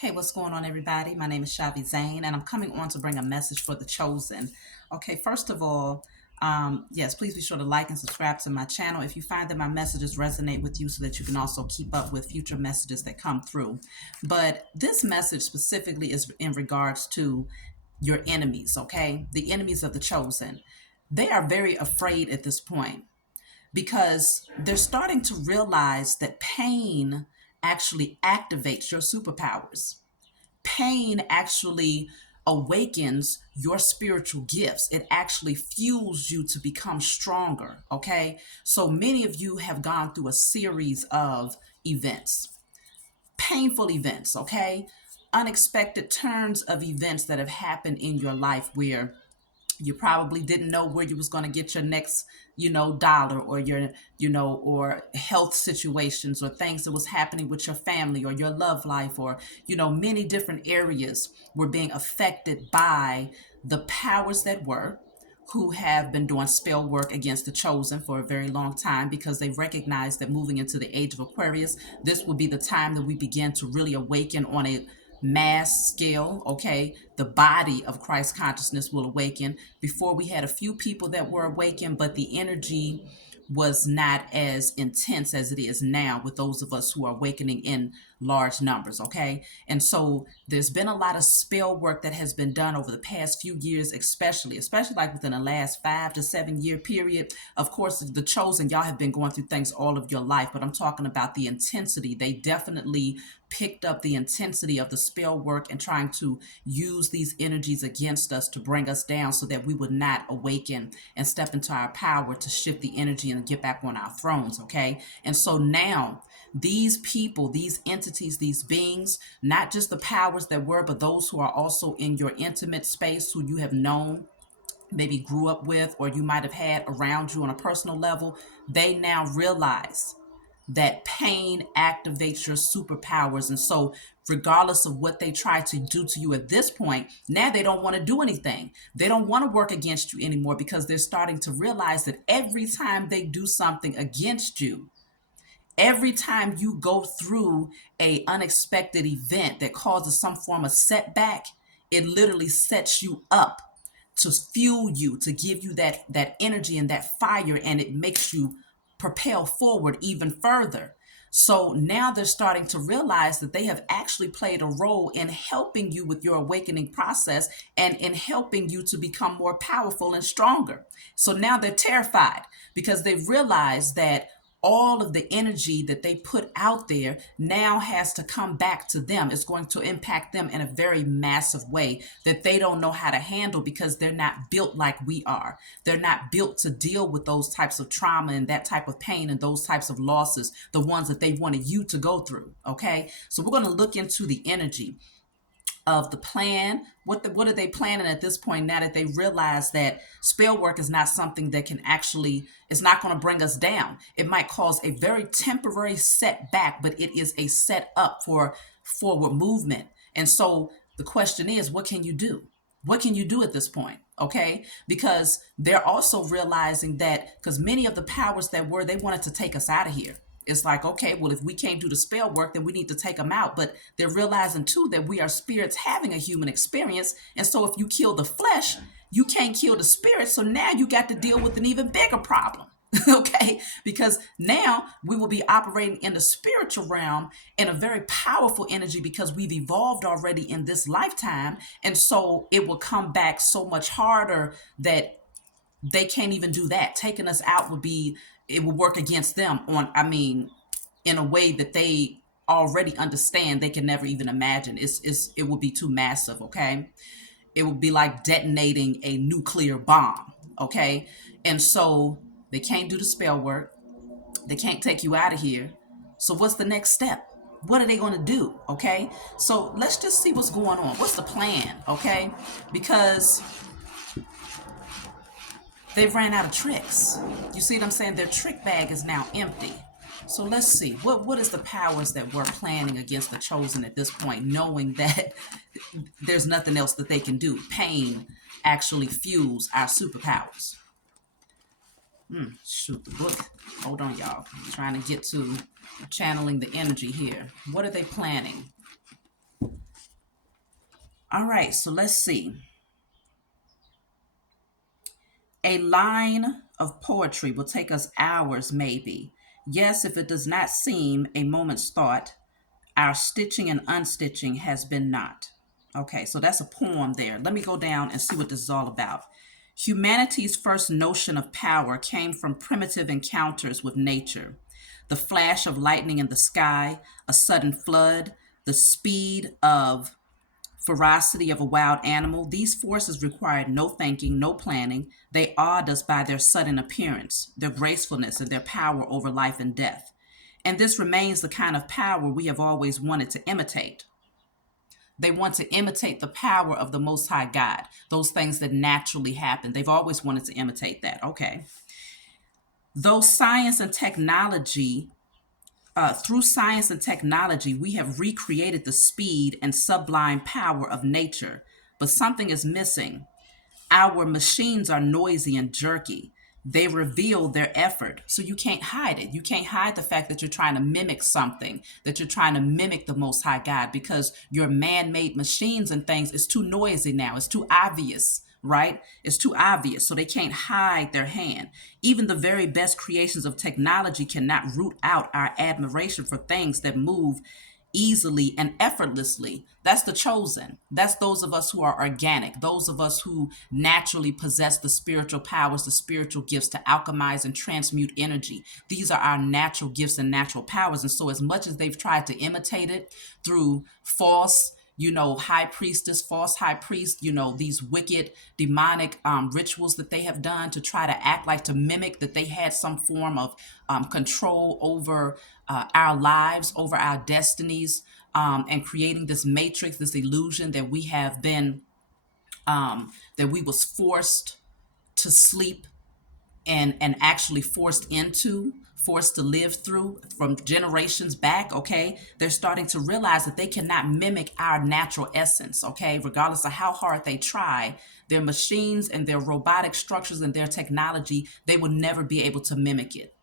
Hey, what's going on, everybody? My name is Shavi Zane, and I'm coming on to bring a message for the chosen. Okay, first of all, yes, please be sure to like and subscribe to my channel if you find that my messages resonate with you so that you can also keep up with future messages that come through. But this message specifically is in regards to your enemies, okay? The enemies of the chosen. They are very afraid at this point because they're starting to realize that pain actually activates your superpowers. Pain actually awakens your spiritual gifts. It actually fuels you to become stronger. Okay. So many of you have gone through a series of events, painful events. Okay. Unexpected turns of events that have happened in your life where you probably didn't know where you was going to get your next dollar, or your or health situations, or things that was happening with your family or your love life, or many different areas were being affected by the powers that were, who have been doing spell work against the chosen for a very long time, because they recognize that moving into the age of Aquarius, this will be the time that we begin to really awaken on a mass scale. Okay, the body of Christ consciousness will awaken. Before, we had a few people that were awakened, but the energy was not as intense as it is now with those of us who are awakening in large numbers. Okay, and so there's been a lot of spell work that has been done over the past few years, especially like within the last 5 to 7 year period. Of course, the chosen, y'all have been going through things all of your life, but I'm talking about the intensity. They definitely picked up the intensity of the spell work and trying to use these energies against us to bring us down so that we would not awaken and step into our power to shift the energy and get back on our thrones. Okay, and so now these people, these entities, these beings, not just the powers that were, but those who are also in your intimate space, who you have known, maybe grew up with, or you might have had around you on a personal level, they now realize that pain activates your superpowers. And so, regardless of what they try to do to you at this point, now they don't want to do anything. They don't want to work against you anymore, because they're starting to realize that every time they do something against you, every time you go through a unexpected event that causes some form of setback, it literally sets you up to fuel you, to give you that energy and that fire, and it makes you propel forward even further. So now they're starting to realize that they have actually played a role in helping you with your awakening process and in helping you to become more powerful and stronger. So now they're terrified because they've realized that all of the energy that they put out there now has to come back to them. It's going to impact them in a very massive way that they don't know how to handle, because they're not built like we are. They're not built to deal with those types of trauma and that type of pain and those types of losses, the ones that they wanted you to go through. Okay, so we're going to look into the energy of the plan. What are they planning at this point, now that they realize that spell work is not something that can actually, it's not going to bring us down. It might cause a very temporary setback, but it is a set up for forward movement. And so the question is, what can you do? What can you do at this point? Okay, because they're also realizing that, because many of the powers that were, they wanted to take us out of here. It's like, okay, well, if we can't do the spell work, then we need to take them out. But they're realizing too that we are spirits having a human experience. And so if you kill the flesh, you can't kill the spirit. So now you got to deal with an even bigger problem. Okay, because now we will be operating in the spiritual realm in a very powerful energy, because we've evolved already in this lifetime. And so it will come back so much harder that they can't even do that. Taking us out would be, it will work against them on, I mean, in a way that they already understand, they can never even imagine. It would be too massive. Okay, it would be like detonating a nuclear bomb. Okay, and so they can't do the spell work. They can't take you out of here. So what's the next step? What are they going to do? Okay, so let's just see what's going on. What's the plan? Okay, because they've ran out of tricks. You see what I'm saying? Their trick bag is now empty. So let's see. What is the powers that we're planning against the chosen at this point, knowing that there's nothing else that they can do? Pain actually fuels our superpowers. Shoot the book. Hold on, y'all. I'm trying to get to channeling the energy here. What are they planning? All right, so let's see. A line of poetry will take us hours, maybe. Yes, if it does not seem a moment's thought, our stitching and unstitching has been not. Okay, so that's a poem there. Let me go down and see what this is all about. Humanity's first notion of power came from primitive encounters with nature. The flash of lightning in the sky, a sudden flood, the speed of ferocity of a wild animal, these forces required no thinking, no planning. They awed us by their sudden appearance, their gracefulness, and their power over life and death. And this remains the kind of power we have always wanted to imitate. They want to imitate the power of the Most High God, those things that naturally happen. They've always wanted to imitate that. Okay. Though science and technology through science and technology, we have recreated the speed and sublime power of nature, but something is missing. Our machines are noisy and jerky. They reveal their effort. So you can't hide it. You can't hide the fact that you're trying to mimic something, that you're trying to mimic the Most High God, because your man made machines and things is too noisy now. It's too obvious, right? It's too obvious. So they can't hide their hand. Even the very best creations of technology cannot root out our admiration for things that move easily and effortlessly. That's the chosen. That's those of us who are organic, those of us who naturally possess the spiritual powers, the spiritual gifts to alchemize and transmute energy. These are our natural gifts and natural powers. And so as much as they've tried to imitate it through false, high priestess, false high priest, these wicked demonic rituals that they have done to try to act like, to mimic that they had some form of control over our lives, over our destinies, and creating this matrix, this illusion that we have been, that we was forced to sleep and actually forced to live through from generations back. Okay, they're starting to realize that they cannot mimic our natural essence. Okay, regardless of how hard they try, their machines and their robotic structures and their technology, they will never be able to mimic it.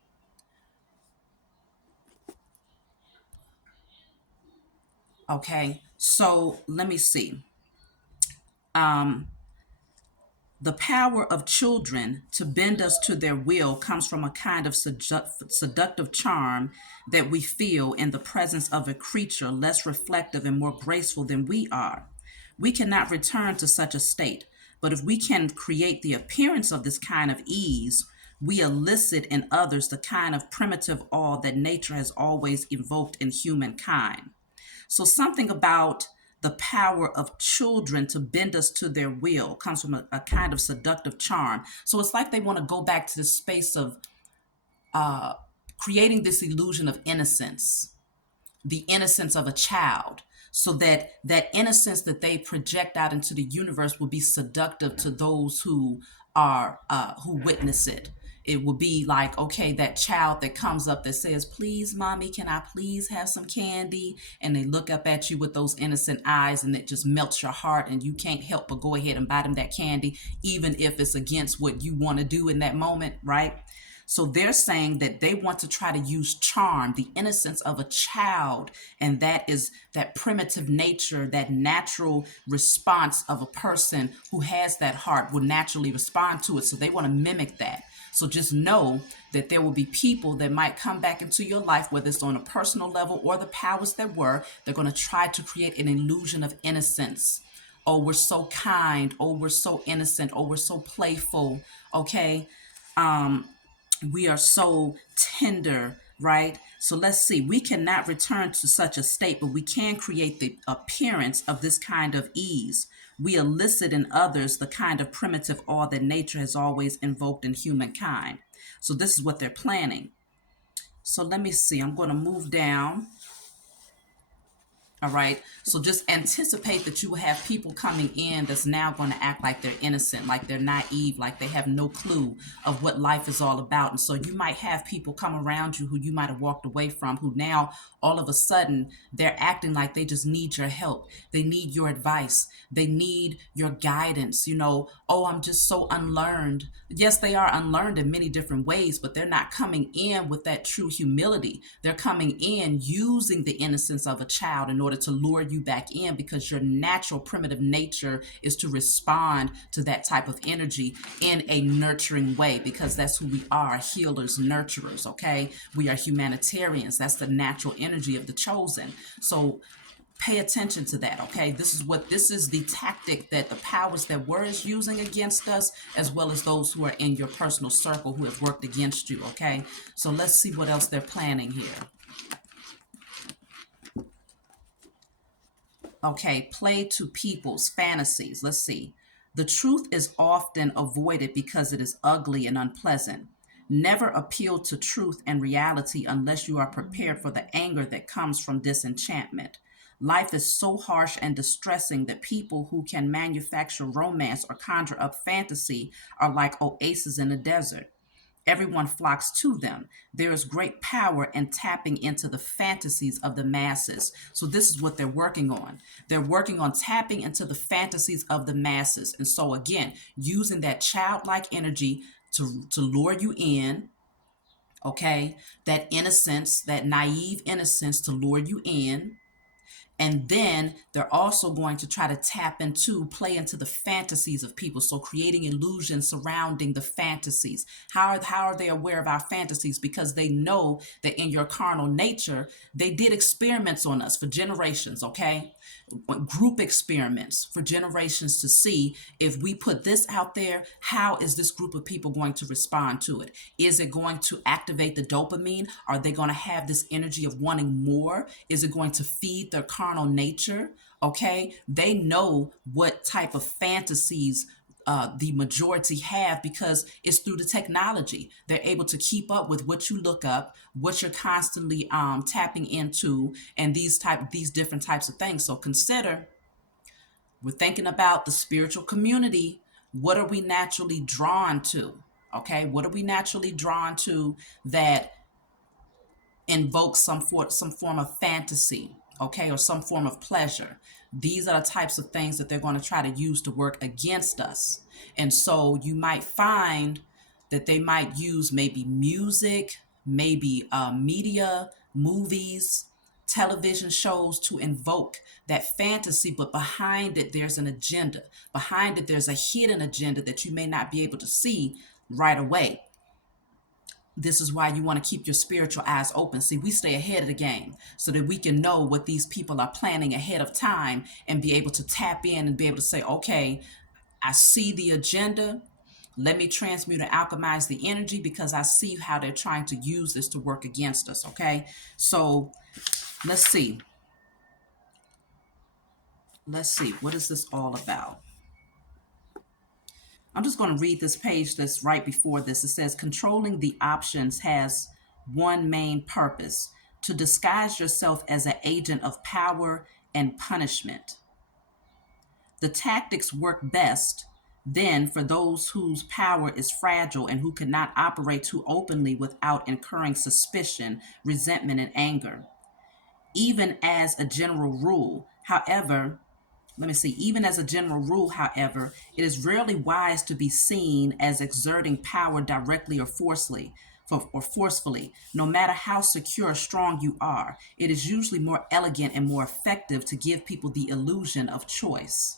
Okay, so let me see. um The power of children to bend us to their will comes from a kind of seductive charm that we feel in the presence of a creature less reflective and more graceful than we are. We cannot return to such a state, but if we can create the appearance of this kind of ease, we elicit in others the kind of primitive awe that nature has always evoked in humankind. So something about the power of children to bend us to their will comes from a kind of seductive charm. So it's like they want to go back to this space of creating this illusion of innocence, the innocence of a child, so that that innocence that they project out into the universe will be seductive to those who witness it. It will be like, okay, that child that comes up that says, please, mommy, can I please have some candy? And they look up at you with those innocent eyes, and it just melts your heart, and you can't help but go ahead and buy them that candy, even if it's against what you want to do in that moment, right? So they're saying that they want to try to use charm, the innocence of a child, and that is that primitive nature, that natural response of a person who has that heart will naturally respond to it. So they want to mimic that. So just know that there will be people that might come back into your life, whether it's on a personal level or the powers that were. They're going to try to create an illusion of innocence. Oh, we're so kind. Oh, we're so innocent. Oh, we're so playful. Okay. We are so tender, right? So let's see. We cannot return to such a state, but we can create the appearance of this kind of ease. We elicit in others the kind of primitive awe that nature has always invoked in humankind. So this is what they're planning. So let me see. I'm going to move down. All right. So just anticipate that you will have people coming in that's now going to act like they're innocent, like they're naive, like they have no clue of what life is all about. And so you might have people come around you who you might have walked away from, who now all of a sudden they're acting like they just need your help. They need your advice. They need your guidance. Oh, I'm just so unlearned. Yes, they are unlearned in many different ways, but they're not coming in with that true humility. They're coming in using the innocence of a child in order order to lure you back in, because your natural primitive nature is to respond to that type of energy in a nurturing way, because that's who we are, healers, nurturers, okay? We are humanitarians. That's the natural energy of the chosen. So pay attention to that, okay? This is the tactic that the powers that were is using against us, as well as those who are in your personal circle who have worked against you, okay? So let's see what else they're planning here. Okay, play to people's fantasies. Let's see. The truth is often avoided because it is ugly and unpleasant. Never appeal to truth and reality unless you are prepared for the anger that comes from disenchantment. Life is so harsh and distressing that people who can manufacture romance or conjure up fantasy are like oases in a desert. Everyone flocks to them. There is great power in tapping into the fantasies of the masses. So this is what they're working on. They're working on tapping into the fantasies of the masses. And so again, using that childlike energy to lure you in, okay? That innocence, that naive innocence to lure you in. And then they're also going to try to play into the fantasies of people. So creating illusions surrounding the fantasies. How are they aware of our fantasies? Because they know that in your carnal nature, they did experiments on us for generations, okay? Group experiments for generations to see, if we put this out there, how is this group of people going to respond to it? Is it going to activate the dopamine? Are they going to have this energy of wanting more? Is it going to feed their carnal nature? Okay, they know what type of fantasies the majority have, because it's through the technology. They're able to keep up with what you look up, what you're constantly tapping into, and these different types of things. So consider, we're thinking about the spiritual community. What are we naturally drawn to? Okay, what are we naturally drawn to that invoke some form of fantasy, okay, or some form of pleasure? These are the types of things that they're going to try to use to work against us. And so you might find that they might use maybe music, maybe media, movies, television shows to invoke that fantasy, but behind it there's an agenda. Behind it there's a hidden agenda that you may not be able to see right away. This is why you want to keep your spiritual eyes open. See, we stay ahead of the game so that we can know what these people are planning ahead of time and be able to tap in and be able to say, okay, I see the agenda. Let me transmute and alchemize the energy, because I see how they're trying to use this to work against us. Okay, so let's see. What is this all about? I'm just going to read this page that's right before this. It says, controlling the options has one main purpose: to disguise yourself as an agent of power and punishment. The tactics work best then for those whose power is fragile and who cannot operate too openly without incurring suspicion, resentment, and anger. Even as a general rule, however, even as a general rule, however, it is rarely wise to be seen as exerting power directly or forcefully. No matter how secure or strong you are, it is usually more elegant and more effective to give people the illusion of choice.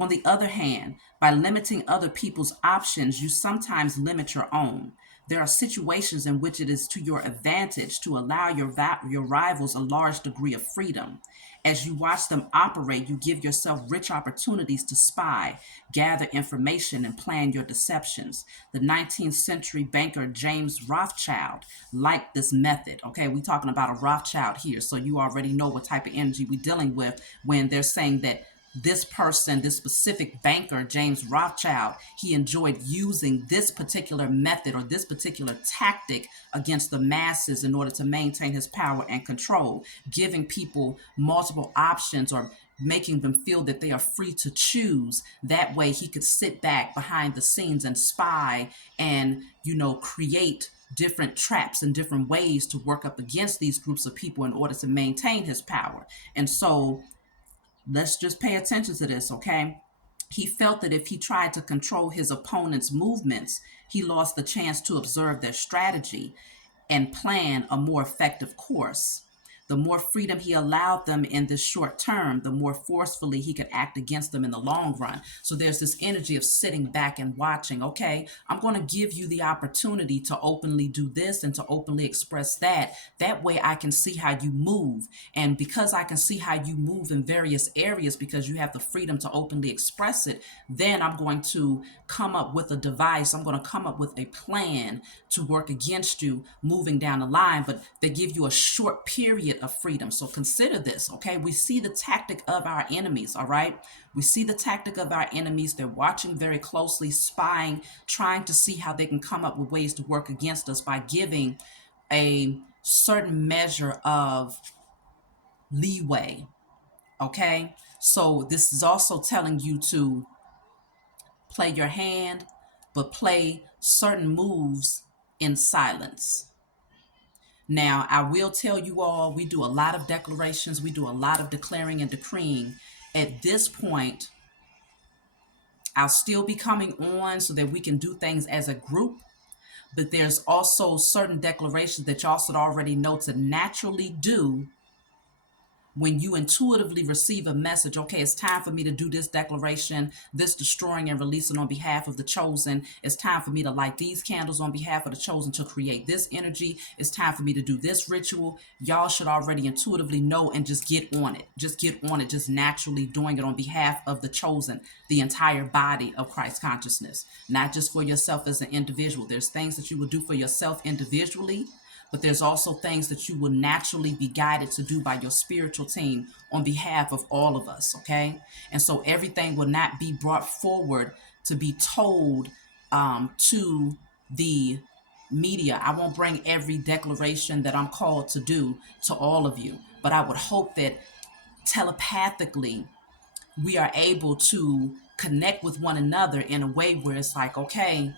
On the other hand, by limiting other people's options, you sometimes limit your own. There are situations in which it is to your advantage to allow your rivals a large degree of freedom. As you watch them operate, you give yourself rich opportunities to spy, gather information, and plan your deceptions. The 19th century banker James Rothschild liked this method. Okay, we're talking about a Rothschild here, so you already know what type of energy we're dealing with when they're saying that this person, this specific banker, James Rothschild, he enjoyed using this particular method or this particular tactic against the masses in order to maintain his power and control, giving people multiple options or making them feel that they are free to choose. That way he could sit back behind the scenes and spy and, create different traps and different ways to work up against these groups of people in order to maintain his power. And so let's just pay attention to this, okay? He felt that if he tried to control his opponent's movements, he lost the chance to observe their strategy and plan a more effective course. the more freedom he allowed them in this short term, the more forcefully he could act against them in the long run. So there's this energy of sitting back and watching. Okay, I'm going to give you the opportunity to openly do this and to openly express that. That way I can see how you move. And because I can see how you move in various areas, because you have the freedom to openly express it, then I'm going to come up with a device. I'm going to come up with a plan to work against you moving down the line, but they give you a short period of freedom. So consider this, okay? We see the tactic of our enemies, all right? We see the tactic of our enemies. They're watching very closely, spying, trying to see how they can come up with ways to work against us by giving a certain measure of leeway, okay? So this is also telling you to play your hand, but play certain moves in silence. Now, I will tell you all, we do a lot of declarations. We do a lot of declaring and decreeing. At this point, I'll still be coming on so that we can do things as a group. But there's also certain declarations that y'all should already know to naturally do when you intuitively receive a message. Okay, it's time for me to do this declaration, this destroying and releasing on behalf of the chosen. It's time for me to light these candles on behalf of the chosen to create this energy. It's time for me to do this ritual. Y'all should already intuitively know and just get on it. Just get on it, just naturally doing it on behalf of the chosen, the entire body of Christ consciousness, not just for yourself as an individual. There's things that you will do for yourself individually, but there's also things that you will naturally be guided to do by your spiritual team on behalf of all of us, okay? And so everything will not be brought forward to be told to the media. I won't bring every declaration that I'm called to do to all of you, but I would hope that telepathically we are able to connect with one another in a way where it's like, okay,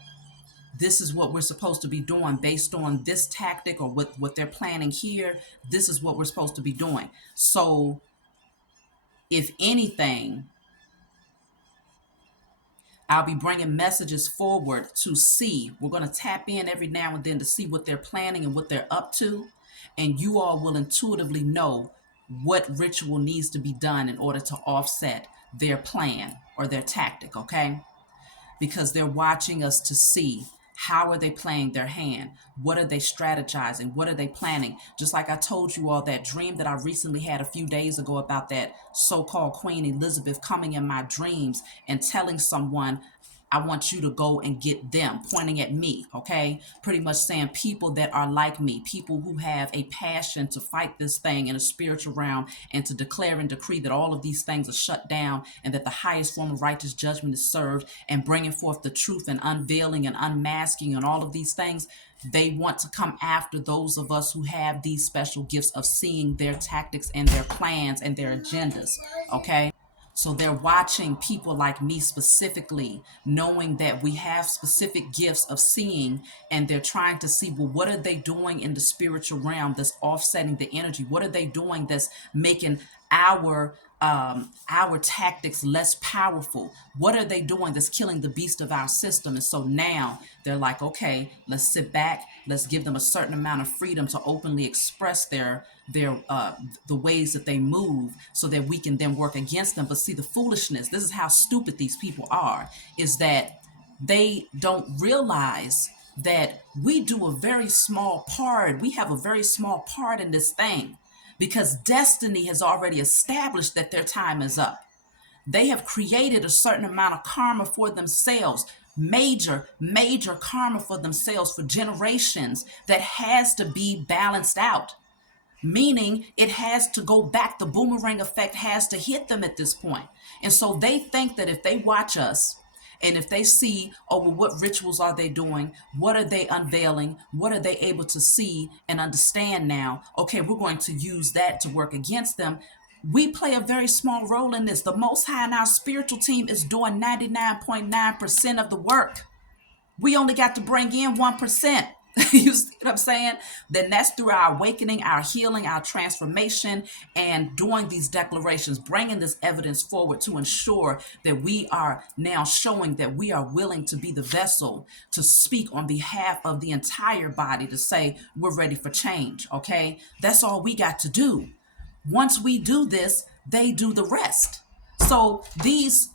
this is what we're supposed to be doing based on this tactic or what they're planning here. This is what we're supposed to be doing. So if anything, I'll be bringing messages forward to see. We're going to tap in every now and then to see what they're planning and what they're up to. And you all will intuitively know what ritual needs to be done in order to offset their plan or their tactic, okay? Because they're watching us to see how are they playing their hand? What are they strategizing? What are they planning? Just like I told you all, that dream that I recently had a few days ago about that so-called Queen Elizabeth coming in my dreams and telling someone, I want you to go and get them, pointing at me, okay? Pretty much saying people that are like me, people who have a passion to fight this thing in a spiritual realm and to declare and decree that all of these things are shut down and that the highest form of righteous judgment is served, and bringing forth the truth and unveiling and unmasking and all of these things. They want to come after those of us who have these special gifts of seeing their tactics and their plans and their agendas, okay? So they're watching people like me specifically, knowing that we have specific gifts of seeing, and they're trying to see, well, what are they doing in the spiritual realm that's offsetting the energy? What are they doing that's making our tactics less powerful? What are they doing that's killing the beast of our system? And so now they're like, okay, let's sit back. Let's give them a certain amount of freedom to openly express the ways that they move, so that we can then work against them. But see, the foolishness, this is how stupid these people are, is that they don't realize that we do a very small part. We have a very small part in this thing, because destiny has already established that their time is up. They have created a certain amount of karma for themselves, major karma for themselves for generations, that has to be balanced out. Meaning it has to go back. The boomerang effect has to hit them at this point. And so they think that if they watch us and if they see, oh, well, what rituals are they doing? What are they unveiling? What are they able to see and understand now? Okay, we're going to use that to work against them. We play a very small role in this. The Most High and our spiritual team is doing 99.9% of the work. We only got to bring in 1%. You see what I'm saying? Then that's through our awakening, our healing, our transformation, and doing these declarations, bringing this evidence forward to ensure that we are now showing that we are willing to be the vessel to speak on behalf of the entire body to say we're ready for change. Okay, that's all we got to do. Once we do this, they do the rest. So these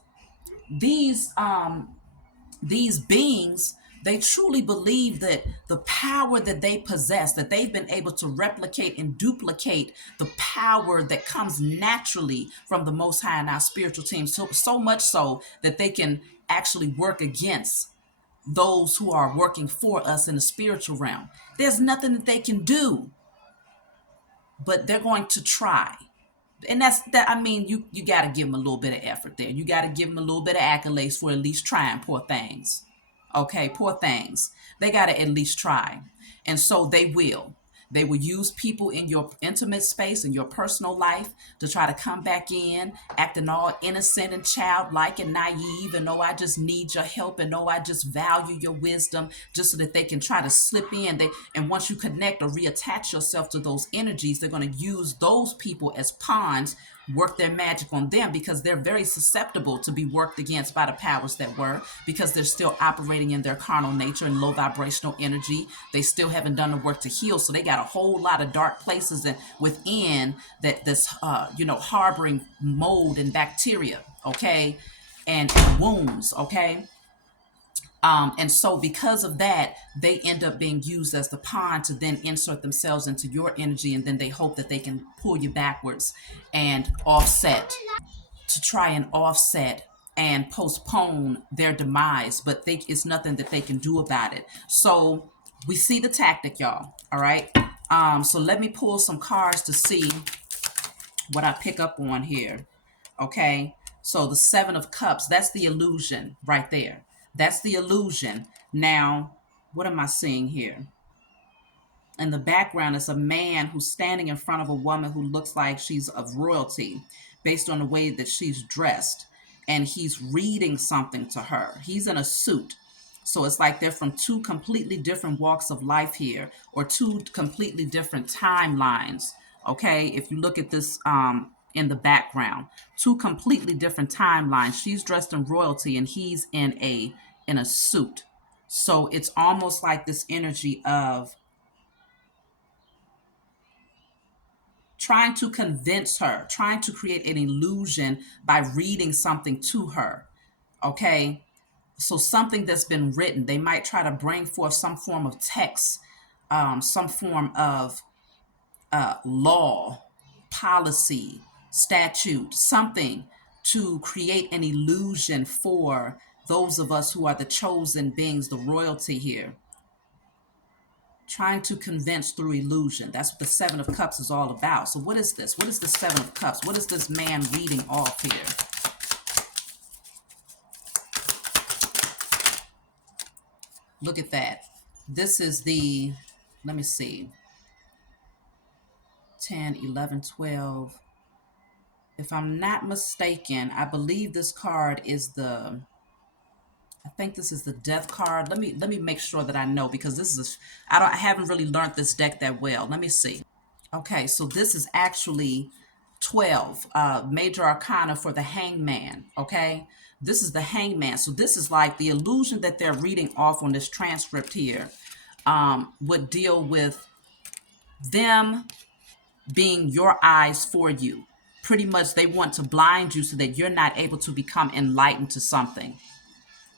these beings, they truly believe that the power that they possess, that they've been able to replicate and duplicate the power that comes naturally from the Most High in our spiritual teams, so much so that they can actually work against those who are working for us in the spiritual realm. There's nothing that they can do, but they're going to try. And that's that. I mean, you got to give them a little bit of effort there. You got to give them a little bit of accolades for at least trying. Poor things. Okay, poor things. They got to at least try, and so they will. They will use people in your intimate space, in your personal life, to try to come back in, acting all innocent and childlike and naive, and I just need your help, and I just value your wisdom, just so that they can try to slip in. And once you connect or reattach yourself to those energies, they're going to use those people as pawns, work their magic on them, because they're very susceptible to be worked against by the powers that were, because they're still operating in their carnal nature and low vibrational energy. They still haven't done the work to heal, so they got a whole lot of dark places and within that this harboring mold and bacteria, okay, and wounds, okay. And so because of that, they end up being used as the pawn to then insert themselves into your energy, and then they hope that they can pull you backwards and offset, to try and offset and postpone their demise, but it's nothing that they can do about it. So we see the tactic, y'all. All right. So let me pull some cards to see what I pick up on here. Okay. So the Seven of Cups, that's the illusion right there. That's the illusion. Now, what am I seeing here? In the background is a man who's standing in front of a woman who looks like she's of royalty based on the way that she's dressed. And he's reading something to her. He's in a suit. So it's like they're from two completely different walks of life here, or two completely different timelines. Okay, if you look at this in the background, two completely different timelines. She's dressed in royalty and he's in a suit. So it's almost like this energy of trying to convince her, trying to create an illusion by reading something to her. Okay. So something that's been written, they might try to bring forth some form of text, some form of law, policy, statute, something to create an illusion for those of us who are the chosen beings, the royalty here. Trying to convince through illusion. That's what the Seven of Cups is all about. So what is this? What is the Seven of Cups? What is this man reading off here? Look at that. This is the, let me see, 10, 11, 12. If I'm not mistaken, I believe this card is I think this is the Death card. Let me make sure that I know, because this is I haven't really learned this deck that well. Let me see. Okay, so this is actually 12, major arcana for the Hangman. Okay, this is the Hangman. So this is like the illusion that they're reading off on this transcript here, would deal with them being your eyes for you. Pretty much they want to blind you so that you're not able to become enlightened to something.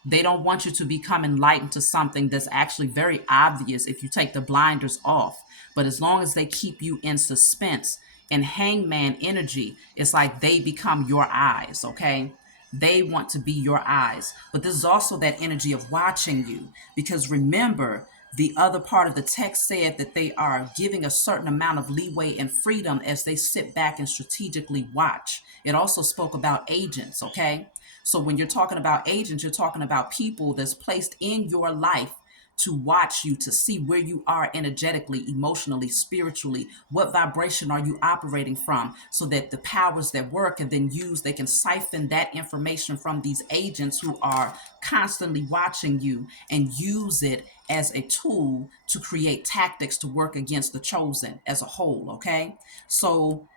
They don't want you to become enlightened to something that's actually very obvious if you take the blinders off. But as long as they keep you in suspense and Hangman energy, it's like they become your eyes, okay? They want to be your eyes. But this is also that energy of watching you, because remember, the other part of the text said that they are giving a certain amount of leeway and freedom as they sit back and strategically watch. It also spoke about agents, okay? So when you're talking about agents, you're talking about people that's placed in your life to watch you, to see where you are energetically, emotionally, spiritually. What vibration are you operating from, so that the powers that work and then use, they can siphon that information from these agents who are constantly watching you and use it as a tool to create tactics to work against the chosen as a whole. Okay. So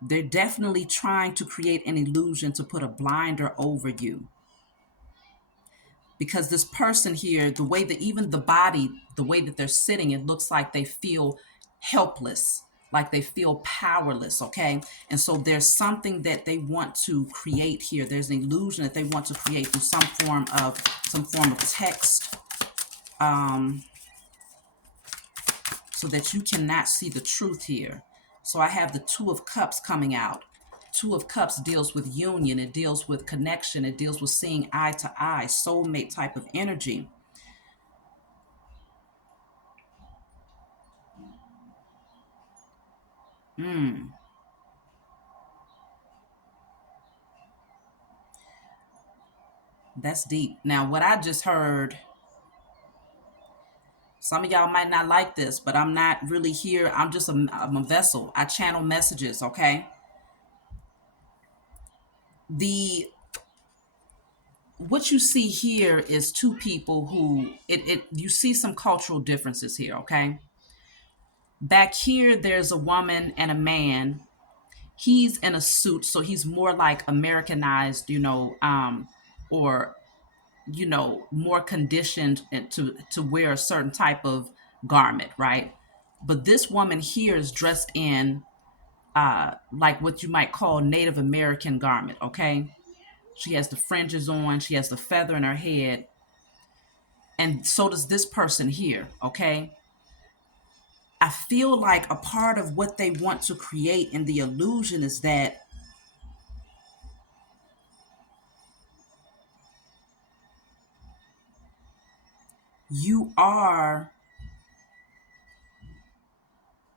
they're definitely trying to create an illusion to put a blinder over you, because this person here, the way that even the body, the way that they're sitting, it looks like they feel helpless, like they feel powerless. Okay. And so there's something that they want to create here. There's an illusion that they want to create through some form of text, so that you cannot see the truth here. So I have the Two of Cups coming out. Two of Cups deals with union. It deals with connection. It deals with seeing eye to eye, soulmate type of energy. That's deep. Now, what I just heard, some of y'all might not like this, but I'm not really here. I'm a vessel. I channel messages, okay? The what you see here is two people who you see some cultural differences here, okay? Back here, there's a woman and a man. He's in a suit, so he's more like Americanized, or more conditioned to wear a certain type of garment, right? But this woman here is dressed in like what you might call Native American garment, okay? She has the fringes on, she has the feather in her head, and so does this person here, okay? I feel like a part of what they want to create in the illusion is that you are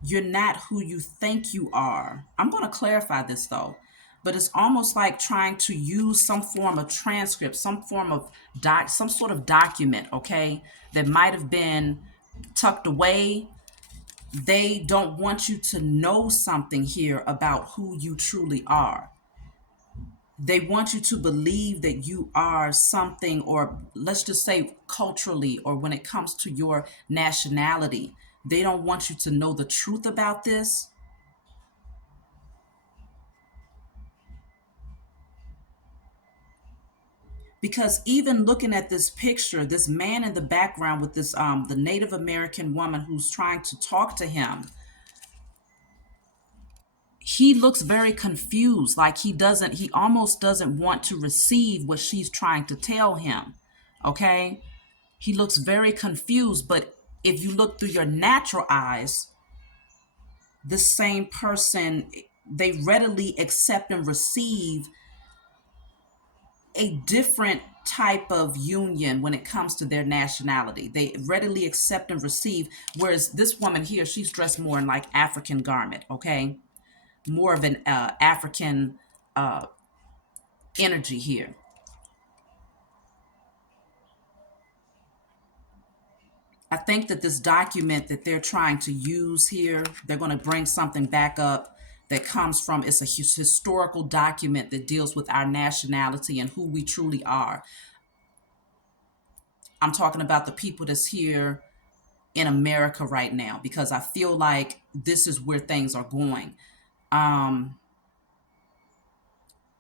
you're not who you think you are. I'm going to clarify this though, but it's almost like trying to use some form of transcript, some form of some sort of document, okay, that might have been tucked away. They don't want you to know something here about who you truly are. They want you to believe that you are something, or let's just say culturally, or when it comes to your nationality, they don't want you to know the truth about this. Because even looking at this picture, this man in the background with this the Native American woman who's trying to talk to him, he looks very confused, like he almost doesn't want to receive what she's trying to tell him. Okay? He looks very confused, but if you look through your natural eyes, this same person, they readily accept and receive a different type of union when it comes to their nationality. They readily accept and receive, whereas this woman here, she's dressed more in like African garment, okay? More of an African energy here. I think that this document that they're trying to use here, they're going to bring something back up that comes from, it's a historical document that deals with our nationality and who we truly are. I'm talking about the people that's here in America right now, because I feel like this is where things are going. Um,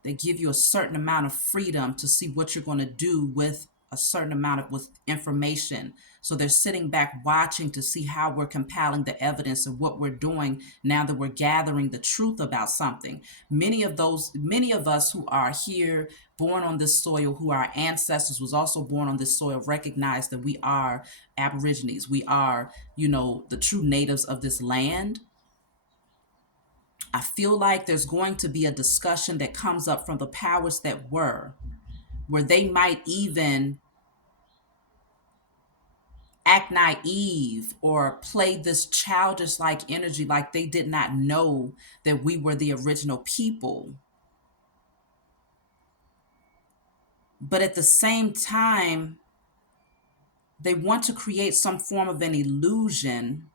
they give you a certain amount of freedom to see what you're going to do with a certain amount of with information. So they're sitting back watching to see how we're compiling the evidence of what we're doing now that we're gathering the truth about something. Many of us who are here, born on this soil, who our ancestors was also born on this soil, recognize that we are Aborigines. We are, the true natives of this land. I feel like there's going to be a discussion that comes up from the powers that were, where they might even act naive or play this childish like energy, like they did not know that we were the original people. But at the same time, They want to create some form of an illusion.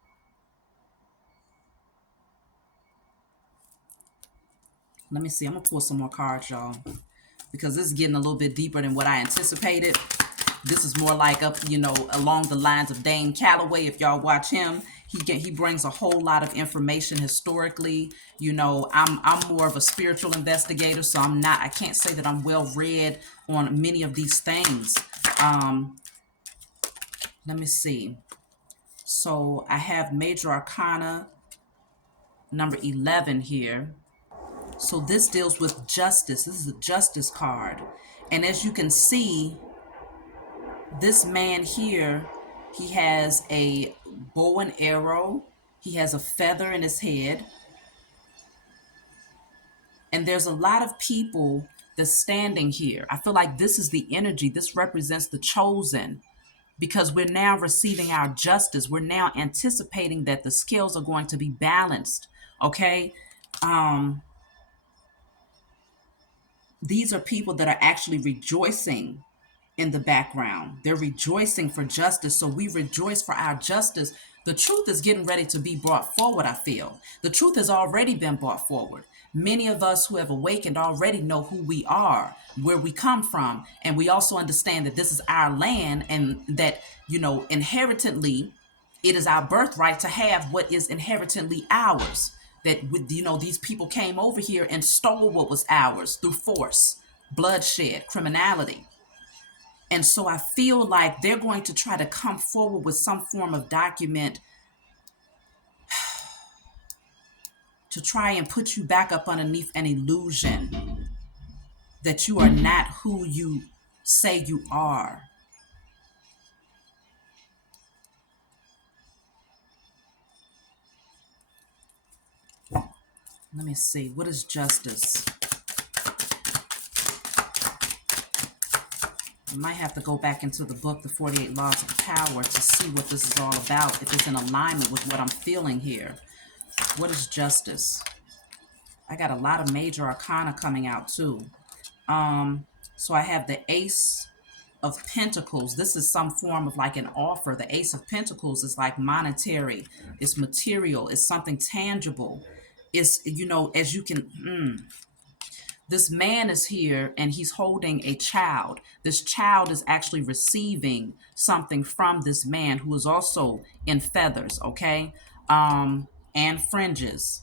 Let me see. I'm going to pull some more cards, y'all, because this is getting a little bit deeper than what I anticipated. This is more like up, along the lines of Dane Calloway. If y'all watch him, he brings a whole lot of information historically. I'm more of a spiritual investigator, so I can't say that I'm well read on many of these things. Let me see. So I have Major Arcana number 11 here. So this deals with justice. This is a justice card. And as you can see, this man here, he has a bow and arrow. He has a feather in his head. And there's a lot of people that's standing here. I feel like this is the energy. This represents the chosen, because we're now receiving our justice. We're now anticipating that the scales are going to be balanced. Okay. These are people that are actually rejoicing in the background. They're rejoicing for justice. So we rejoice for our justice. The truth is getting ready to be brought forward, I feel. The truth has already been brought forward. Many of us who have awakened already know who we are, where we come from. And we also understand that this is our land, and that, inherently, it is our birthright to have what is inherently ours. That, these people came over here and stole what was ours through force, bloodshed, criminality. And so I feel like they're going to try to come forward with some form of document to try and put you back up underneath an illusion that you are not who you say you are. Let me see. What is justice? I might have to go back into the book, The 48 Laws of Power, to see what this is all about, if it's in alignment with what I'm feeling here. What is justice? I got a lot of major arcana coming out too. So I have the Ace of Pentacles. This is some form of like an offer. The Ace of Pentacles is like monetary. It's material. It's something tangible. It's, as you can... This man is here and he's holding a child. This child is actually receiving something from this man, who is also in feathers, okay? And fringes.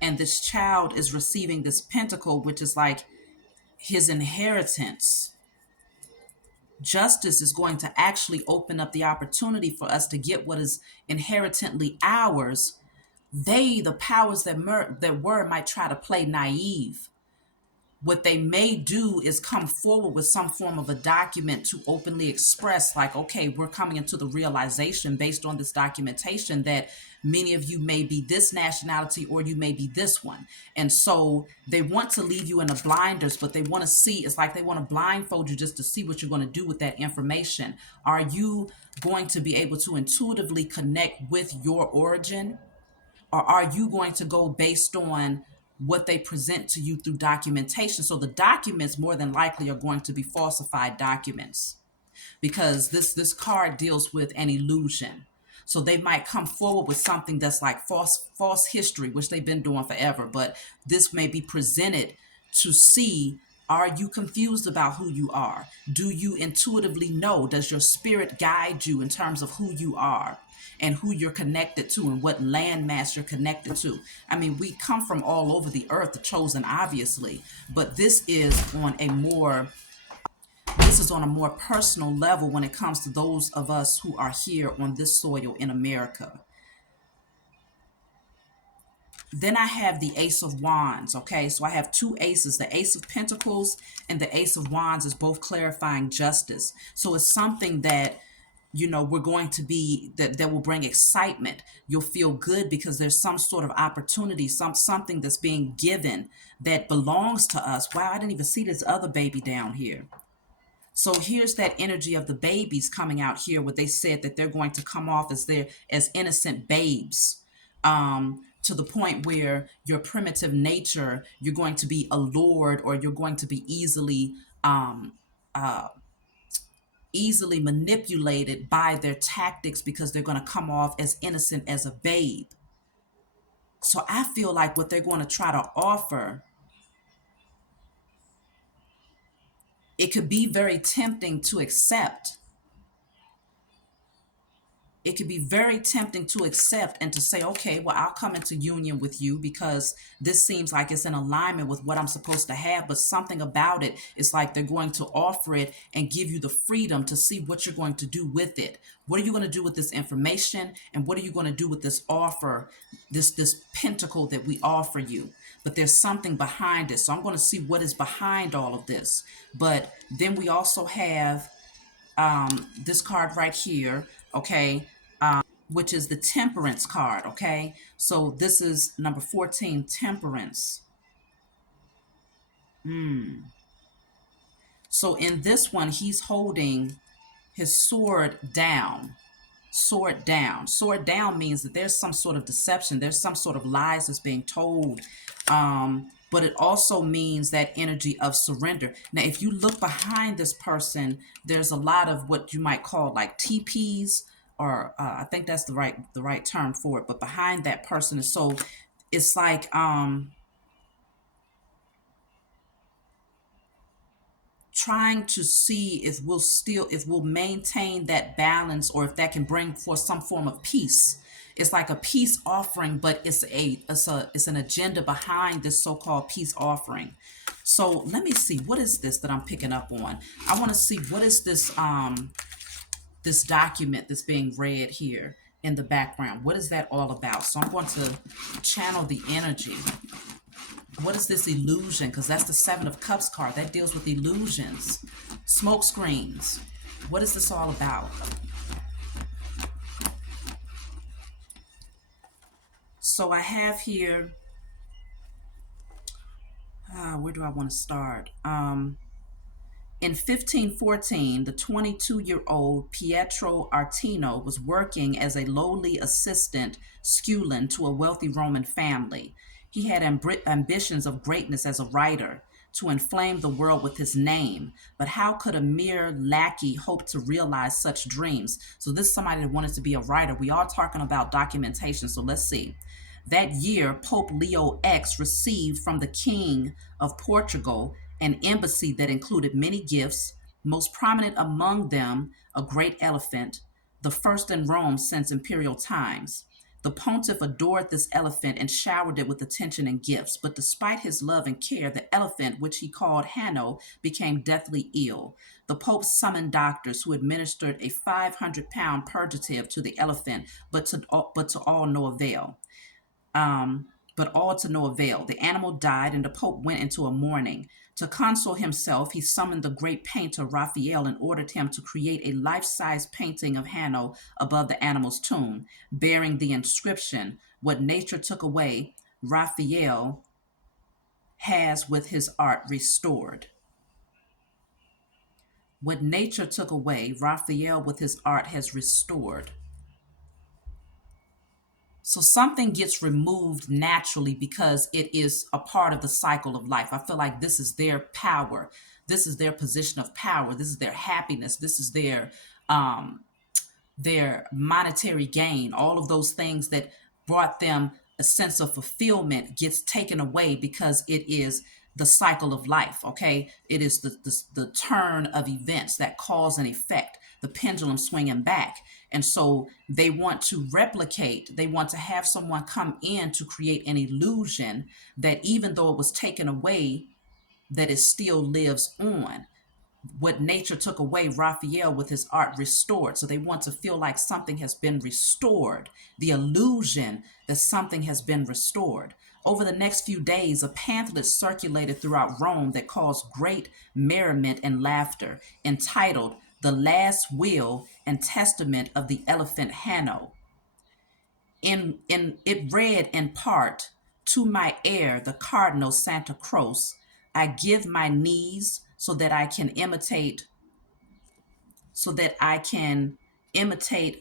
And this child is receiving this pentacle, which is like his inheritance. Justice is going to actually open up the opportunity for us to get what is inherently ours. The powers that were, might try to play naive. What they may do is come forward with some form of a document to openly express, like, okay, we're coming into the realization based on this documentation that many of you may be this nationality or you may be this one. And so they want to leave you in the blinders, but they want to see, it's like they want to blindfold you just to see what you're going to do with that information. Are you going to be able to intuitively connect with your origin? Or are you going to go based on what they present to you through documentation? So the documents more than likely are going to be falsified documents, because this card deals with an illusion. So they might come forward with something that's like false history, which they've been doing forever, but this may be presented to see, are you confused about who you are? Do you intuitively know? Does your spirit guide you in terms of who you are and who you're connected to and what landmass you're connected to? I mean, we come from all over the earth, the chosen, obviously, but this is on a more personal level when it comes to those of us who are here on this soil in America. Then I have the Ace of Wands, okay? So I have two aces, the Ace of Pentacles and the Ace of Wands is both clarifying justice. So it's something that, we're going to be, that will bring excitement. You'll feel good because there's some sort of opportunity, something that's being given that belongs to us. Wow, I didn't even see this other baby down here. So here's that energy of the babies coming out here, where they said that they're going to come off as innocent babes. to the point where your primitive nature, you're going to be allured, or you're going to be um, uh, easily manipulated by their tactics, because they're going to come off as innocent as a babe. So I feel like what they're going to try to offer, it could be very tempting to accept. It could be very tempting to accept and to say, okay, well, I'll come into union with you because this seems like it's in alignment with what I'm supposed to have. But something about it is like they're going to offer it and give you the freedom to see what you're going to do with it. What are you going to do with this information? And what are you going to do with this offer, this pentacle that we offer you? But there's something behind it. So I'm going to see what is behind all of this. But then we also have this card right here, okay, which is the temperance card, okay? So this is number 14, temperance. So in this one, he's holding his sword down. Sword down. Sword down means that there's some sort of deception. There's some sort of lies that's being told. But it also means that energy of surrender. Now, if you look behind this person, there's a lot of what you might call like TPs, or I think that's the right term for it. But behind that person is, so it's like trying to see if we'll maintain that balance, or if that can bring forth some form of peace. It's like a peace offering, but it's an agenda behind this so-called peace offering. So let me see, what is this that I'm picking up on? I want to see, what is this document that's being read here in the background. What is that all about? So I'm going to channel the energy. What is this illusion? Because that's the Seven of Cups card. That deals with illusions, smoke screens. What is this all about? So I have here, where do I want to start? In 1514, the 22-year-old Pietro Artino was working as a lowly assistant scullion to a wealthy Roman family. He had ambitions of greatness as a writer, to inflame the world with his name. But how could a mere lackey hope to realize such dreams? So this is somebody that wanted to be a writer. We are talking about documentation, so let's see. That year, Pope Leo X received from the King of Portugal an embassy that included many gifts, most prominent among them a great elephant, the first in Rome since imperial times. The pontiff adored this elephant and showered it with attention and gifts, but despite his love and care, the elephant, which he called Hanno, became deathly ill. The Pope summoned doctors who administered a 500-pound purgative to the elephant, but to all no avail. But all to no avail. The animal died, and the Pope went into a mourning. To console himself, he summoned the great painter Raphael and ordered him to create a life-size painting of Hanno above the animal's tomb, bearing the inscription, "What nature took away, Raphael has with his art restored." What nature took away, Raphael with his art has restored. So something gets removed naturally because it is a part of the cycle of life. I feel like this is their power. This is their position of power. This is their happiness. This is their monetary gain. All of those things that brought them a sense of fulfillment gets taken away because it is the cycle of life. Okay, it is the turn of events, that cause and effect, the pendulum swinging back. And so they want to replicate, they want to have someone come in to create an illusion that even though it was taken away, that it still lives on. What nature took away, Raphael with his art restored. So they want to feel like something has been restored, the illusion that something has been restored. Over the next few days, a pamphlet circulated throughout Rome that caused great merriment and laughter, entitled "The Last Will and Testament of the Elephant Hanno." In it read in part, "To my heir, the Cardinal Santa Croce, I give my knees so that I can imitate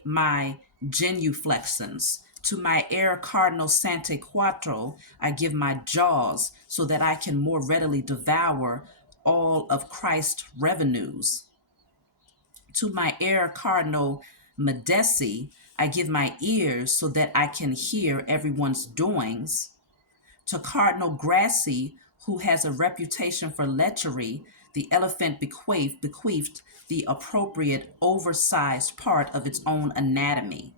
my genuflections." To my heir Cardinal Sante Quattro, I give my jaws so that I can more readily devour all of Christ's revenues. To my heir Cardinal Medici, I give my ears so that I can hear everyone's doings. To Cardinal Grassi, who has a reputation for lechery, the elephant bequeathed the appropriate oversized part of its own anatomy.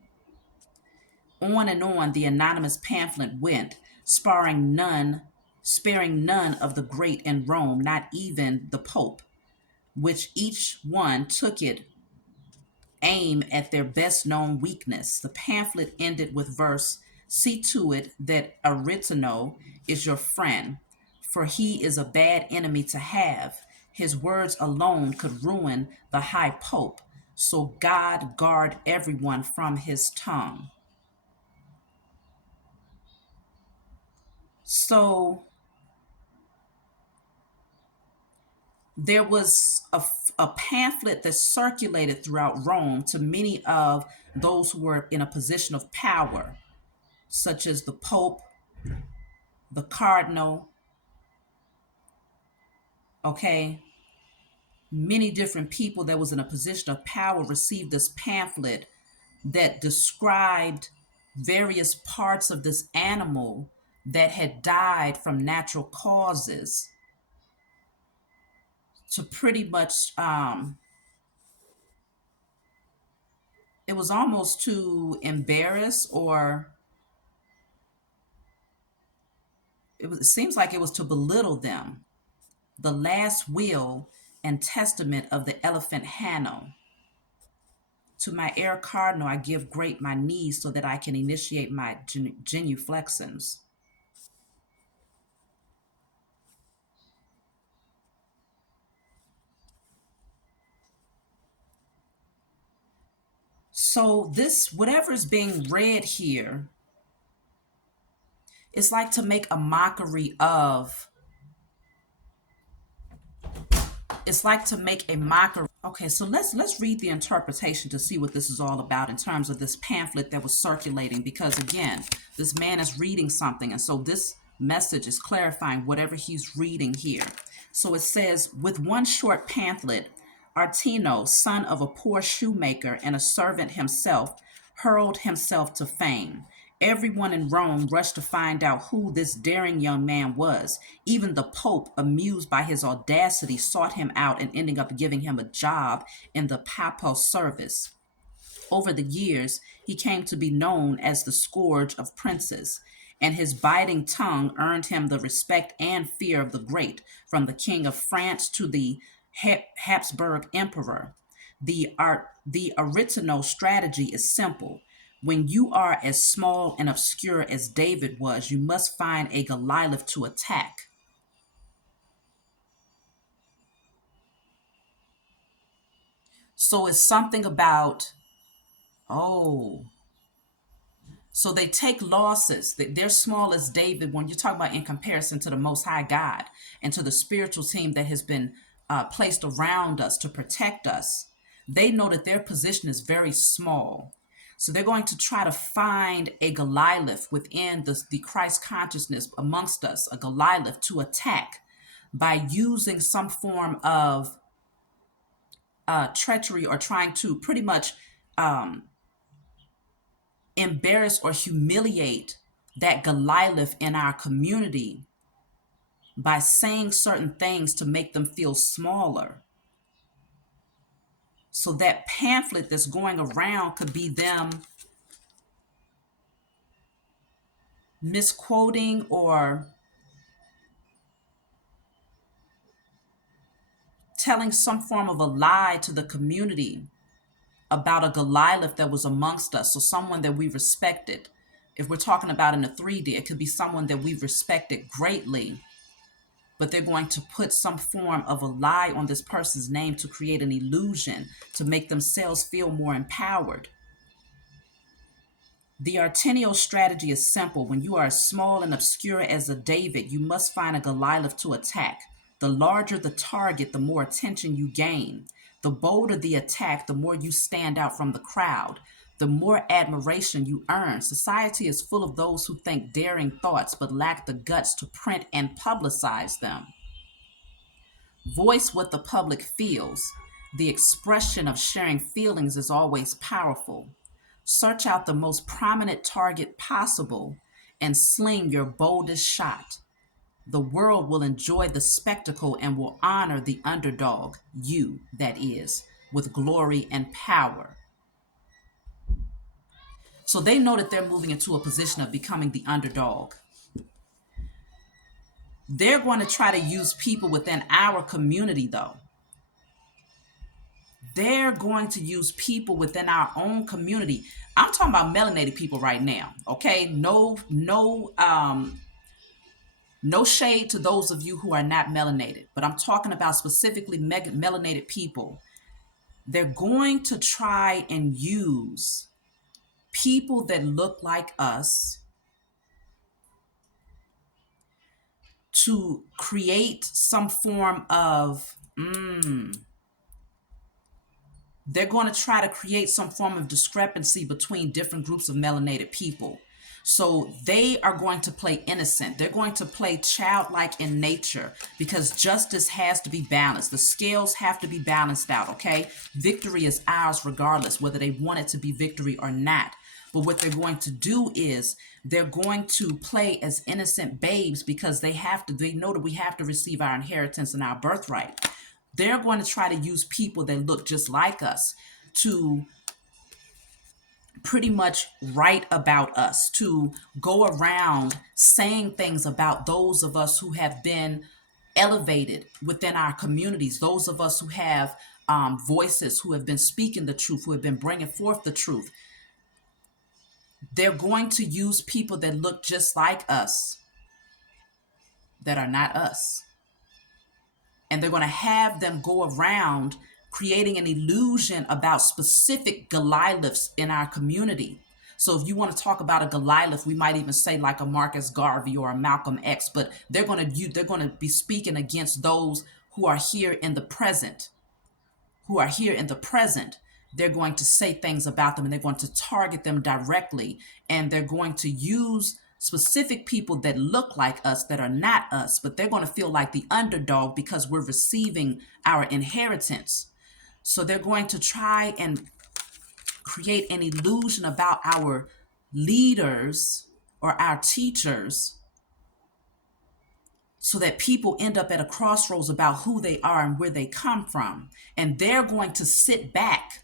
On and on the anonymous pamphlet went, sparing none of the great in Rome, not even the Pope, which each one took it aim at their best known weakness. The pamphlet ended with verse, "See to it that Aretino is your friend, for he is a bad enemy to have. His words alone could ruin the high pope. So God guard everyone from his tongue." So there was a pamphlet that circulated throughout Rome to many of those who were in a position of power, such as the Pope, the Cardinal, okay? Many different people that was in a position of power received this pamphlet that described various parts of this animal that had died from natural causes to pretty much it was almost to embarrass, or it seems like it was to belittle them. The last will and testament of the elephant Hanno. To my heir Cardinal, I give great my knees so that I can initiate my genuflexions. So this, whatever is being read here, it's like to make a mockery of, it's like to make a mockery. Okay, so let's read the interpretation to see what this is all about in terms of this pamphlet that was circulating, because again, this man is reading something, and so this message is clarifying whatever he's reading here. So it says, with one short pamphlet, Artino, son of a poor shoemaker and a servant himself, hurled himself to fame. Everyone in Rome rushed to find out who this daring young man was. Even the Pope, amused by his audacity, sought him out and ended up giving him a job in the papal service. Over the years, he came to be known as the scourge of princes, and his biting tongue earned him the respect and fear of the great, from the King of France to the Habsburg Emperor. The original strategy is simple. When you are as small and obscure as David was, you must find a Goliath to attack. So it's something about, oh, so they take losses. They're small as David when you talk about in comparison to the Most High God and to the spiritual team that has been placed around us to protect us. They know that their position is very small. So they're going to try to find a Goliath within the Christ consciousness amongst us, a Goliath to attack by using some form of treachery, or trying to pretty much embarrass or humiliate that Goliath in our community by saying certain things to make them feel smaller. So that pamphlet that's going around could be them misquoting or telling some form of a lie to the community about a Goliath that was amongst us. So someone that we respected. If we're talking about in the 3D, it could be someone that we respected greatly, but they're going to put some form of a lie on this person's name to create an illusion to make themselves feel more empowered. The Artenio strategy is simple. When you are as small and obscure as a David, you must find a Goliath to attack. The larger the target, the more attention you gain. The bolder the attack, the more you stand out from the crowd. the more admiration you earn. Society is full of those who think daring thoughts but lack the guts to print and publicize them. Voice what the public feels. The expression of sharing feelings is always powerful. Search out the most prominent target possible and sling your boldest shot. The world will enjoy the spectacle and will honor the underdog, you, that is, with glory and power. So they know that they're moving into a position of becoming the underdog. They're going to try to use people within our community, though. They're going to use people within our own community. I'm talking about melanated people right now, okay? No shade to those of you who are not melanated, but I'm talking about specifically melanated people. They're going to try and use people that look like us to create some form of they're going to try to create some form of discrepancy between different groups of melanated people. So they are going to play innocent. They're going to play childlike in nature because justice has to be balanced. The scales have to be balanced out, okay? Victory is ours regardless, whether they want it to be victory or not. But what they're going to do is they're going to play as innocent babes because they know that we have to receive our inheritance and our birthright. They're going to try to use people that look just like us to pretty much write about us, to go around saying things about those of us who have been elevated within our communities, those of us who have voices, who have been speaking the truth, who have been bringing forth the truth. They're going to use people that look just like us, that are not us. And they're going to have them go around creating an illusion about specific Goliaths in our community. So if you want to talk about a Goliath, we might even say like a Marcus Garvey or a Malcolm X, but they're going to be speaking against those who are here in the present, They're going to say things about them and they're going to target them directly. And they're going to use specific people that look like us, that are not us, but they're going to feel like the underdog because we're receiving our inheritance. So they're going to try and create an illusion about our leaders or our teachers so that people end up at a crossroads about who they are and where they come from. And they're going to sit back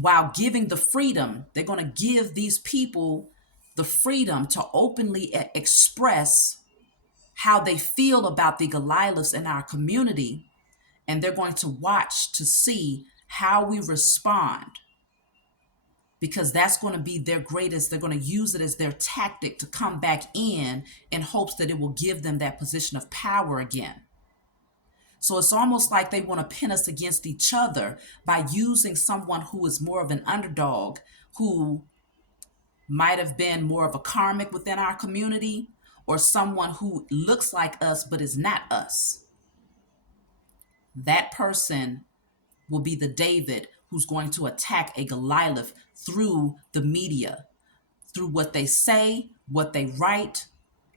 while giving the freedom. They're going to give these people the freedom to openly express how they feel about the Goliaths in our community. And they're going to watch to see how we respond, because that's going to be their greatest. They're going to use it as their tactic to come back in hopes that it will give them that position of power again. So it's almost like they want to pin us against each other by using someone who is more of an underdog, who might have been more of a karmic within our community, or someone who looks like us but is not us. That person will be the David who's going to attack a Goliath through the media, through what they say, what they write,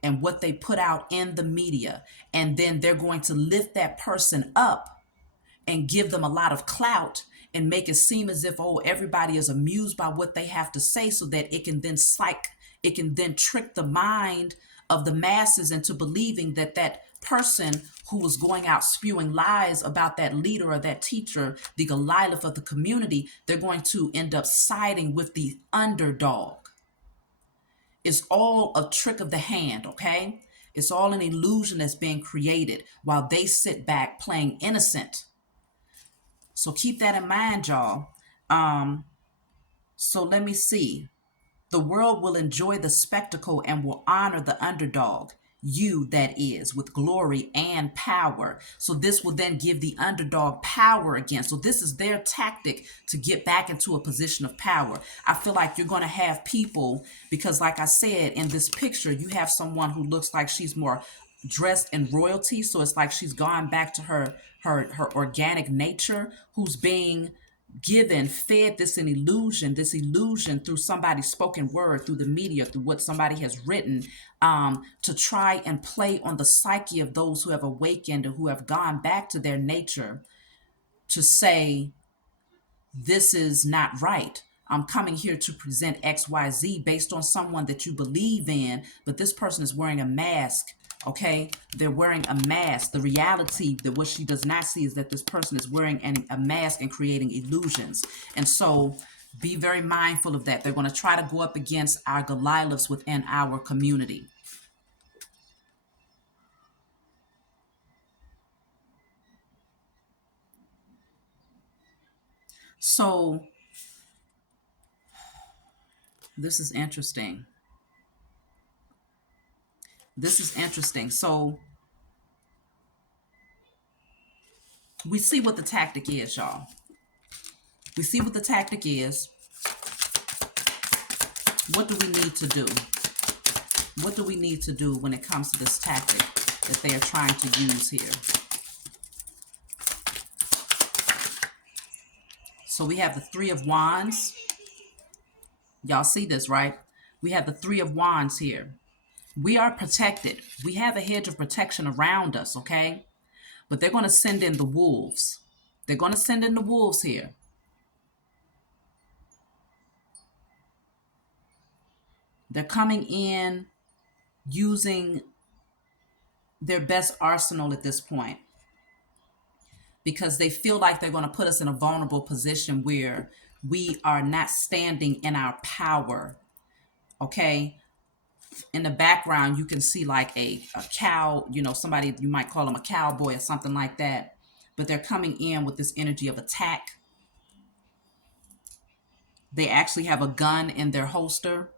and what they put out in the media. And then they're going to lift that person up and give them a lot of clout and make it seem as if, oh, everybody is amused by what they have to say, so that it can then trick the mind of the masses into believing that that person who was going out spewing lies about that leader or that teacher, the Goliath of the community, they're going to end up siding with the underdog. It's all a trick of the hand, okay? It's all an illusion that's being created while they sit back playing innocent. So keep that in mind, y'all. So let me see. The world will enjoy the spectacle and will honor the underdog, you that is, with glory and power. So this will then give the underdog power again. So this is their tactic to get back into a position of power. I feel like you're going to have people, because like I said, in this picture, you have someone who looks like she's more dressed in royalty. So it's like she's gone back to her organic nature, who's being fed this illusion through somebody's spoken word, through the media, through what somebody has written, to try and play on the psyche of those who have awakened or who have gone back to their nature, to say, this is not right. I'm coming here to present XYZ based on someone that you believe in, but this person is wearing a mask. Okay, they're wearing a mask. The reality that what she does not see is that this person is wearing a mask and creating illusions. And so be very mindful of that. They're going to try to go up against our Goliaths within our community. So this is interesting. So we see what the tactic is, y'all. We see what the tactic is. What do we need to do? What do we need to do when it comes to this tactic that they are trying to use here? So we have the Three of Wands. Y'all see this, right? We have the Three of Wands here. We are protected. We have a hedge of protection around us, okay? But they're going to send in the wolves. They're going to send in the wolves here. They're coming in using their best arsenal at this point, because they feel like they're going to put us in a vulnerable position where we are not standing in our power, okay? In the background, you can see like a cow, somebody, you might call them a cowboy or something like that. But they're coming in with this energy of attack. They actually have a gun in their holster.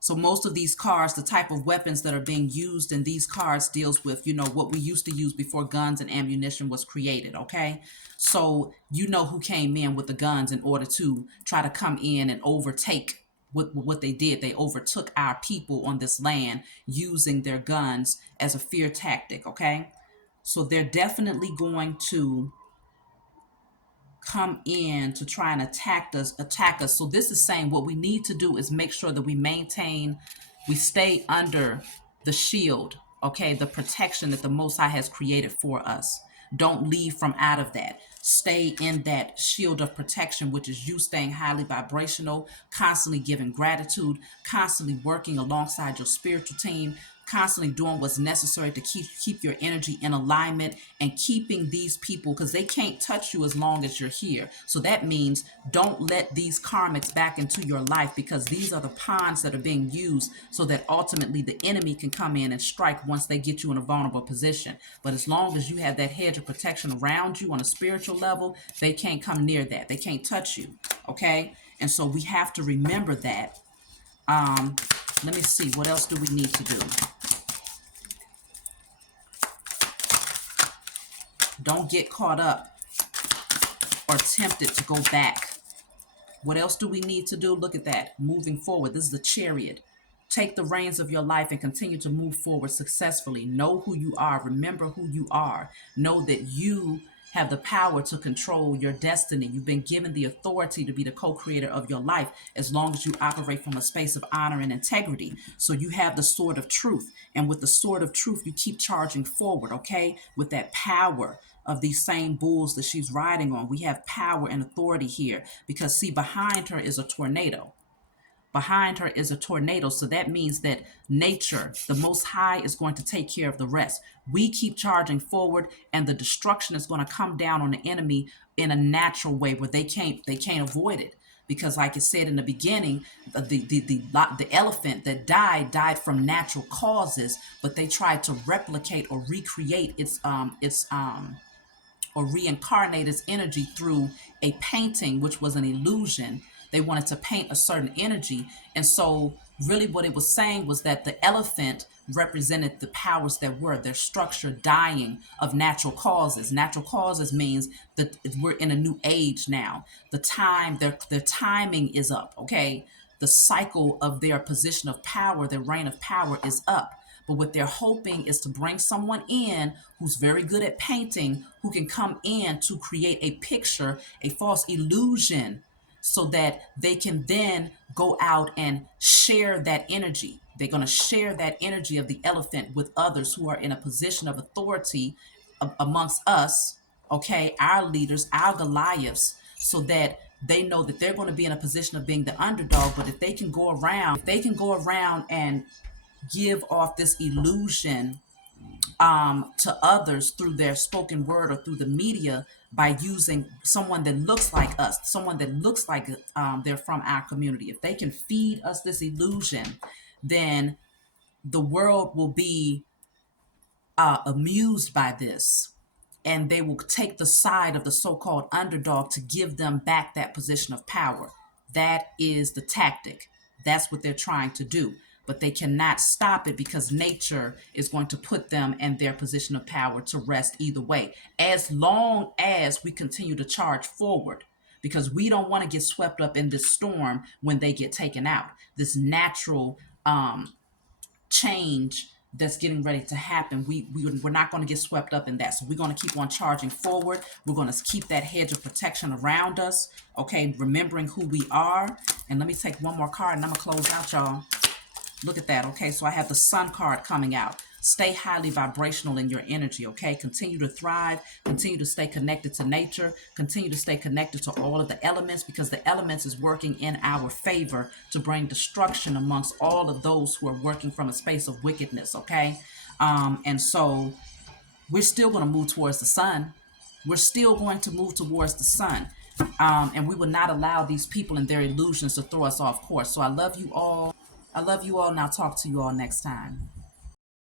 So most of these cards, the type of weapons that are being used in these cards deals with, what we used to use before guns and ammunition was created, okay? So who came in with the guns in order to try to come in and overtake what they did. They overtook our people on this land using their guns as a fear tactic, okay? So they're definitely going to come in to try and attack us. So this is saying what we need to do is make sure that we stay under the shield, okay, the protection that the Most High has created for us. Don't leave from out of that. Stay in that shield of protection, which is you staying highly vibrational, constantly giving gratitude, constantly working alongside your spiritual team, constantly doing what's necessary to keep your energy in alignment, and keeping these people, because they can't touch you as long as you're here. So that means don't let these karmics back into your life, because these are the pawns that are being used so that ultimately the enemy can come in and strike once they get you in a vulnerable position. But as long as you have that hedge of protection around you on a spiritual level, they can't come near that. They can't touch you. Okay? And so we have to remember that. Let me see. What else do we need to do? Don't get caught up or tempted to go back. What else do we need to do? Look at that. Moving forward. This is the Chariot. Take the reins of your life and continue to move forward successfully. Know who you are. Remember who you are. Know that you have the power to control your destiny. You've been given the authority to be the co-creator of your life as long as you operate from a space of honor and integrity. So you have the sword of truth. And with the sword of truth, you keep charging forward, okay? With that power of these same bulls that she's riding on. We have power and authority here because, see, behind her is a tornado. Behind her is a tornado. So that means that nature, the Most High, is going to take care of the rest. We keep charging forward, and the destruction is going to come down on the enemy in a natural way where they can't avoid it. Because, like I said in the beginning, the elephant that died from natural causes, but they tried to replicate or recreate or reincarnate its energy through a painting, which was an illusion. They wanted to paint a certain energy. And so really what it was saying was that the elephant represented the powers that were, their structure dying of natural causes. Natural causes means that we're in a new age now. The timing is up, okay? The cycle of their position of power, their reign of power is up. But what they're hoping is to bring someone in who's very good at painting, who can come in to create a picture, a false illusion, so that they can then go out and share that energy. They're going to share that energy of the elephant with others who are in a position of authority amongst us, okay, our leaders, our Goliaths, so that they know that they're going to be in a position of being the underdog. But if they can go around, and give off this illusion to others through their spoken word or through the media, by using someone that looks like us, someone that looks like they're from our community. If they can feed us this illusion, then the world will be amused by this, and they will take the side of the so-called underdog to give them back that position of power. That is the tactic. That's what they're trying to do. But they cannot stop it, because nature is going to put them in their position of power to rest either way, as long as we continue to charge forward, because we don't want to get swept up in this storm when they get taken out. This natural change that's getting ready to happen, we're not going to get swept up in that. So we're going to keep on charging forward. We're going to keep that hedge of protection around us, okay, remembering who we are. And let me take one more card and I'm gonna close out, y'all. Look at that. Okay, so I have the Sun card coming out. Stay highly vibrational in your energy, okay? Continue to thrive. Continue to stay connected to nature. Continue to stay connected to all of the elements, because the elements is working in our favor to bring destruction amongst all of those who are working from a space of wickedness, okay? And so we're still going to move towards the sun. We're still going to move towards the sun. And we will not allow these people and their illusions to throw us off course. So I love you all. I love you all, and I'll talk to you all next time.